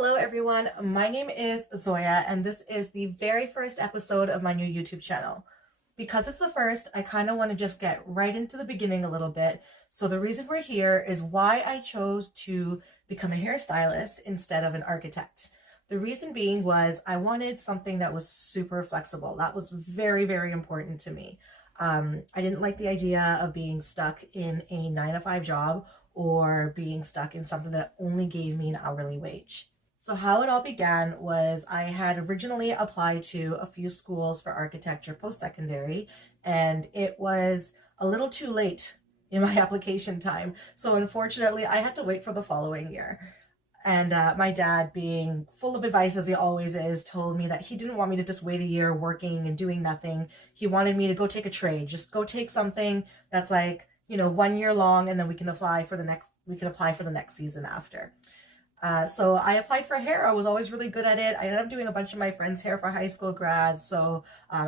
Hello everyone, my name is Zoya and this is the very first episode of my new YouTube channel. Because it's the first, I kind of want to just get right into the beginning a little bit. So the reason we're here is why I chose to become a hairstylist instead of an architect. The reason being was I wanted something that was super flexible. That was very, very important to me. I didn't like the idea of being stuck in a 9-to-5 job or being stuck in something that only gave me an hourly wage. So how it all began was I had originally applied to a few schools for architecture post-secondary, and it was a little too late in my application time. So unfortunately, I had to wait for the following year. And my dad, being full of advice as he always is, told me that he didn't want me to just wait a year working and doing nothing. He wanted me to go take a trade, just go take something that's like, 1 year long, and then we can apply for the next season after. So I applied for hair. I was always really good at it. I ended up doing a bunch of my friends' hair for high school grads, so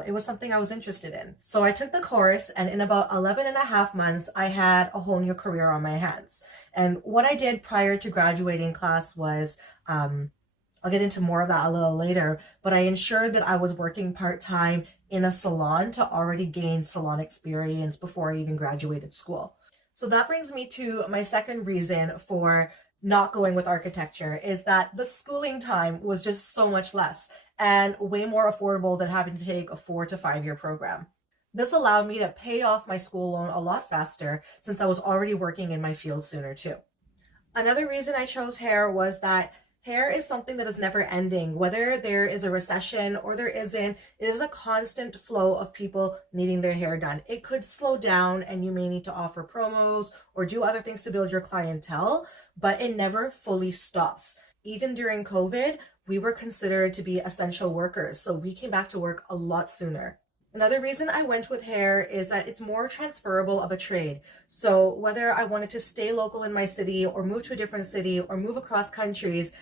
it was something I was interested in. So I took the course, and in about 11 and a half months, I had a whole new career on my hands. And what I did prior to graduating class was, I'll get into more of that a little later, but I ensured that I was working part-time in a salon to already gain salon experience before I even graduated school. So that brings me to my second reason for not going with architecture, is that the schooling time was just so much less and way more affordable than having to take a 4 to 5 year program. This allowed me to pay off my school loan a lot faster since I was already working in my field sooner too. Another reason I chose hair was that hair is something that is never ending. Whether there is a recession or there isn't, it is a constant flow of people needing their hair done. It could slow down and you may need to offer promos or do other things to build your clientele, but it never fully stops. Even during COVID, we were considered to be essential workers, so we came back to work a lot sooner. Another reason I went with hair is that it's more transferable of a trade. So whether I wanted to stay local in my city or move to a different city or move across countries,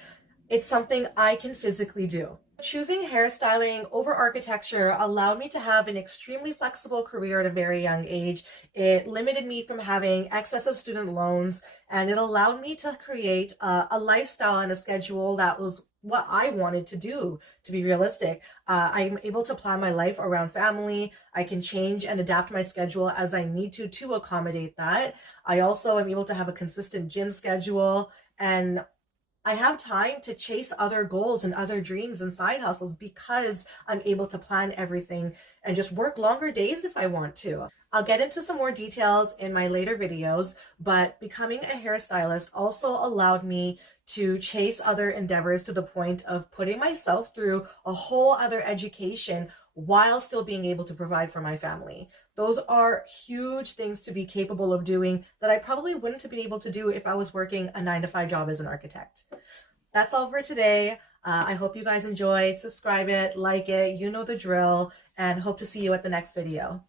it's something I can physically do. Choosing hairstyling over architecture allowed me to have an extremely flexible career at a very young age. It limited me from having excessive student loans, and it allowed me to create a lifestyle and a schedule that was what I wanted to do, to be realistic. I'm able to plan my life around family. I can change and adapt my schedule as I need to accommodate that. I also am able to have a consistent gym schedule, and I have time to chase other goals and other dreams and side hustles because I'm able to plan everything and just work longer days if I want to. I'll get into some more details in my later videos, but becoming a hairstylist also allowed me to chase other endeavors to the point of putting myself through a whole other education while still being able to provide for my family. Those are huge things to be capable of doing that I probably wouldn't have been able to do if I was working a 9-to-5 job as an architect. That's all for today. I hope you guys enjoyed. Subscribe it, like it, you know the drill, and hope to see you at the next video.